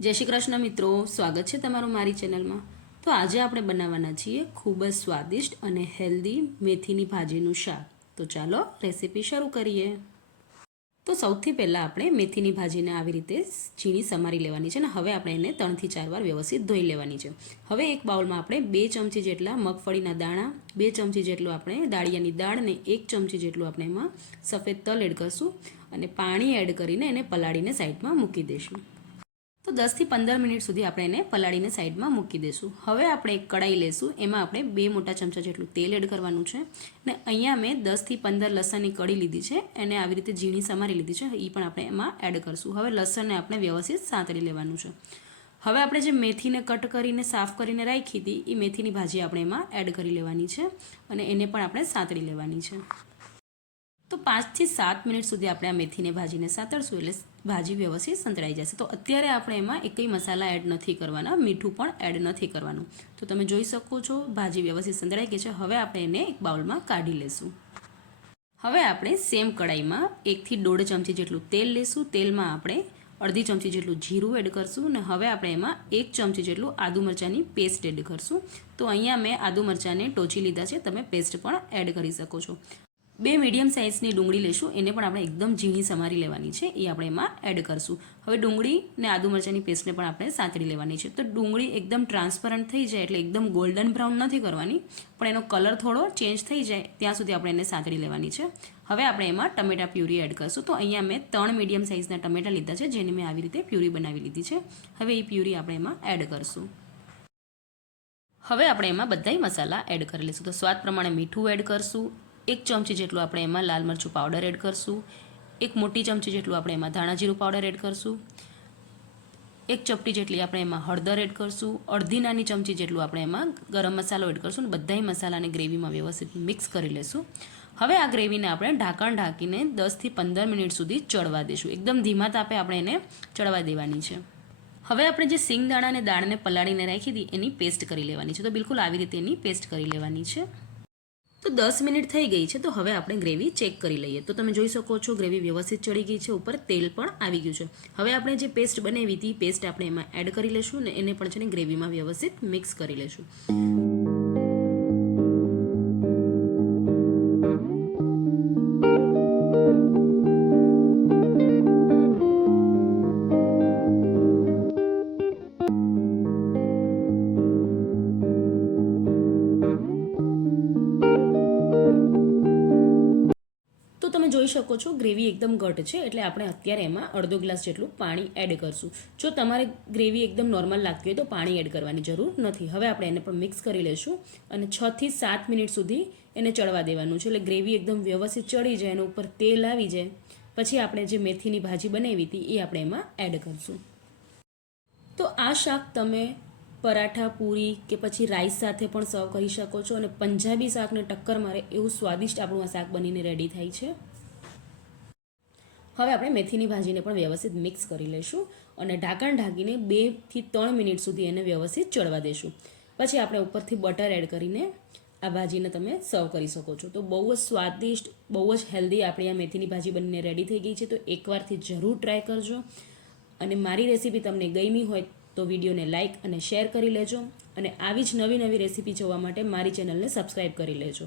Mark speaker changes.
Speaker 1: જય શ્રી કૃષ્ણ મિત્રો, સ્વાગત છે તમારું મારી ચેનલમાં. તો આજે આપણે બનાવવાના છીએ ખૂબ જ સ્વાદિષ્ટ અને હેલ્ધી મેથીની ભાજીનું શાક. તો ચાલો રેસીપી શરૂ કરીએ. તો સૌથી પહેલાં આપણે મેથીની ભાજીને આવી રીતે ઝીણી સમારી લેવાની છે અને હવે આપણે એને ત્રણથી ચાર વાર વ્યવસ્થિત ધોઈ લેવાની છે. હવે એક બાઉલમાં આપણે બે ચમચી જેટલા મગફળીના દાણા, બે ચમચી જેટલું આપણે દાળિયાની દાળને એક ચમચી જેટલું આપણે એમાં સફેદ તલ એડ કરશું અને પાણી એડ કરીને એને પલાળીને સાઈડમાં મૂકી દઈશું. તો દસથી પંદર મિનિટ સુધી આપણે એને પલાળીને સાઈડમાં મૂકી દઈશું. હવે આપણે એક કડાઈ લેશું. એમાં આપણે બે મોટા ચમચા જેટલું તેલ એડ કરવાનું છે. ને અહીંયા મેં દસથી પંદર લસણની કડી લીધી છે. એને આવી રીતે ઝીણી સમારી લીધી છે. એ પણ આપણે એમાં એડ કરશું. હવે લસણને આપણે વ્યવસ્થિત સાંતળી લેવાનું છે. હવે આપણે જે મેથીને કટ કરીને સાફ કરીને રાખી હતી એ મેથીની ભાજી આપણે એમાં એડ કરી લેવાની છે અને એને પણ આપણે સાંતળી લેવાની છે. તો પાંચથી સાત મિનિટ સુધી આપણે આ મેથીને ભાજીને સાતળશું. એટલે ભાજી વ્યવસ્થિત સંતળાઈ જશે. તો અત્યારે આપણે એમાં એકય મસાલા એડ નથી કરવાના, મીઠું પણ એડ નથી કરવાનું. તો તમે જોઈ શકો છો, ભાજી વ્યવસ્થિત સંતળાઈ ગઈ છે. હવે આપણે એને એક બાઉલમાં કાઢી લેશું. હવે આપણે સેમ કડાઈમાં એકથી દોઢ ચમચી જેટલું તેલ લેશું. તેલમાં આપણે અડધી ચમચી જેટલું જીરું એડ કરશું અને હવે આપણે એમાં એક ચમચી જેટલું આદુ મરચાંની પેસ્ટ એડ કરશું. તો અહીંયા મેં આદુ મરચાંને ટોચી લીધા છે. તમે પેસ્ટ પણ એડ કરી શકો છો. બે મીડિયમ સાઇઝની ડુંગળી લેશું. એને પણ આપણે એકદમ ઝીણી સમારી લેવાની છે. એ આપણે એમાં એડ કરશું. હવે ડુંગળી ને આદુ મરચાંની પેસ્ટને પણ આપણે સાંતળી લેવાની છે. તો ડુંગળી એકદમ ટ્રાન્સપરન્ટ થઈ જાય એટલે એકદમ ગોલ્ડન બ્રાઉન નથી કરવાની. પણ એનો કલર થોડો ચેન્જ થઈ જાય ત્યાં સુધી આપણે એને સાંતળી લેવાની છે. હવે આપણે એમાં ટમેટા પ્યુરી એડ કરશું. તો અહીંયા મેં ત્રણ મીડિયમ સાઇઝના ટમેટા લીધા છે, જેને મેં આવી રીતે પ્યુરી બનાવી લીધી છે. હવે એ પ્યુરી આપણે એમાં એડ કરશું. હવે આપણે એમાં બધાય મસાલા એડ કરી લઈશું. તો સ્વાદ પ્રમાણે મીઠું એડ કરશું. એક ચમચી જેટલું આપણે એમાં લાલ મરચું પાવડર એડ કરશું. એક મોટી ચમચી જેટલું આપણે એમાં ધાણા જીરું પાવડર એડ કરશું. એક ચપટી જેટલી આપણે એમાં હળદર એડ કરશું. અડધી નાની ચમચી જેટલું આપણે એમાં ગરમ મસાલો એડ કરશું અને બધાય મસાલાને ગ્રેવીમાં વ્યવસ્થિત મિક્સ કરી લેશું. હવે આ ગ્રેવીને આપણે ઢાંકણ ઢાંકીને દસથી પંદર મિનિટ સુધી ચડવા દઈશું એકદમ ધીમા તાપે આપણે એને ચડવા દેવાની છે. હવે આપણે જે સિંગ દાણા અને દાળને પલાળીને રાખી હતી એની પેસ્ટ કરી લેવાની છે. તો બિલકુલ આવી રીતે એની પેસ્ટ કરી લેવાની છે. તો દસ મિનિટ થઈ ગઈ છે, તો હવે આપણે ગ્રેવી ચેક કરી લઈએ. તો તમે જોઈ શકો છો, ગ્રેવી વ્યવસ્થિત ચડી ગઈ છે, ઉપર તેલ પણ આવી ગયું છે. હવે આપણે જે પેસ્ટ બનાવી હતી પેસ્ટ આપણે એમાં એડ કરી લેશું ને એને પણ છે ને ગ્રેવીમાં વ્યવસ્થિત મિક્સ કરી લેશું જોઈ શકો છો ગ્રેવી એકદમ ઘટ છે, એટલે આપણે અત્યારે એમાં અડધો ગ્લાસ જેટલું પાણી એડ કરશું. જો તમારે ગ્રેવી એકદમ નોર્મલ લાગતી હોય તો પાણી એડ કરવાની જરૂર નથી. હવે આપણે એને પણ મિક્સ કરી લઈશું અને છથી સાત મિનિટ સુધી એને ચડવા દેવાનું છે. એટલે ગ્રેવી એકદમ વ્યવસ્થિત ચડી જાય, એના ઉપર તેલ આવી જાય. પછી આપણે જે મેથીની ભાજી બનાવી હતી એ આપણે એમાં એડ કરશું. તો આ શાક તમે પરાઠા, પૂરી કે પછી રાઈસ સાથે પણ સર્વ કરી શકો છો અને પંજાબી શાકને ટક્કર મારે એવું સ્વાદિષ્ટ આપણું આ શાક બનીને રેડી થાય છે. હવે આપણે મેથીની ભાજીને પણ વ્યવસ્થિત મિક્સ કરી લઈશું અને ઢાંકણ ઢાંકીને બેથી ત્રણ મિનિટ સુધી એને વ્યવસ્થિત ચડવા દઈશું પછી આપણે ઉપરથી બટર એડ કરીને આ ભાજીને તમે સર્વ કરી શકો છો. તો બહુ જ સ્વાદિષ્ટ, બહુ જ હેલ્ધી આપણી આ મેથીની ભાજી બનીને રેડી થઈ ગઈ છે. તો એકવારથી જરૂર ટ્રાય કરજો. અને મારી રેસીપી તમને ગમી હોય તો વિડીયોને લાઇક અને શેર કરી લેજો. અને આવી જ નવી નવી રેસીપી જોવા માટે મારી ચેનલને સબસ્ક્રાઈબ કરી લેજો.